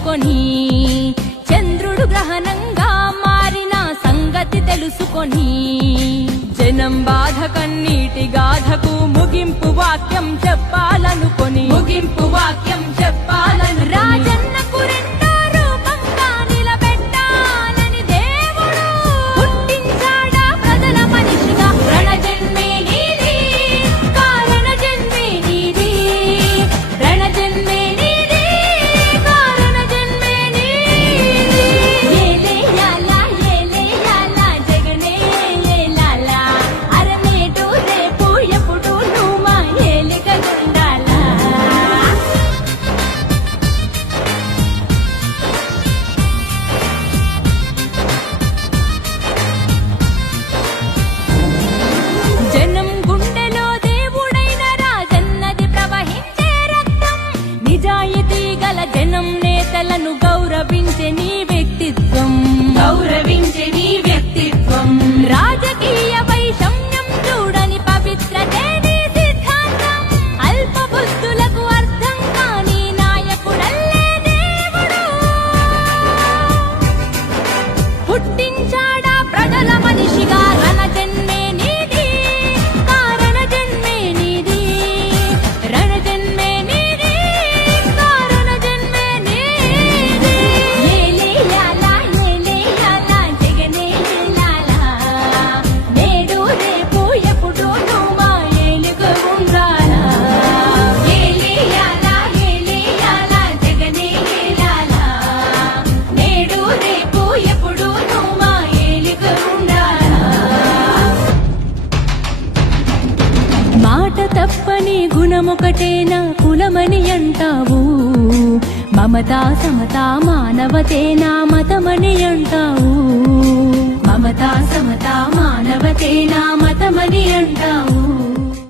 తలుచుకొని చంద్రుడు గ్రహణంగా మారిన సంగతి తెలుసుకొని జనం బాధ కన్నీటి గాథకు ముగింపు వాక్యం చెప్పాలనుకొని రాజన్నకు రెండో రూపంగా నిలబెట్టాలని దేవుడు పుట్టించాడా ప్రజల మనిషిగా. రణజన్మే నీది, కారణ జన్మే నీది, రణజన్మే నీది, కారణ జన్మే నీది. ఏలే యాలా జగనే ఏలాలా, అరనేటు రేపు ఎప్పుడు నువ్వు మా ఏలికగుండాలా. జనం గుండెలో దేవుడైన రాజన్నది ప్రవహించే రక్తం. నిజాయితీ గల జనం నేతలను గౌరవించే నీ వ్యక్తిత్వం రాజకీయ వైషమ్యం చూడని పవిత్రతే నీ సిద్ధాంతం. అల్ప బుద్ధులకు అర్థం కాని నాయకుడల్లే దేవుడు పుట్టించాడా ప్రజల మనిషిగా. రణజన్మే నీది, కారణ జన్మే నీది, రణజన్మే నీది, కారణ జన్మే నీది. ఏలే యాలా జగనే ఏలాలా, నేడు రేపు ఎప్పుడు నువ్వు మా ఏలుగా ఉండాలా. ఏలే యాలా జగనే ఏలాలా, నేడు రేపు ఎప్పుడు నువ్వు మా ఏలుగా ఉండాలా. మాట తప్పని గుణమొకటేనా కులమని అంటావు, మమతా సమతా మానవతేనా మతమని అంటావు.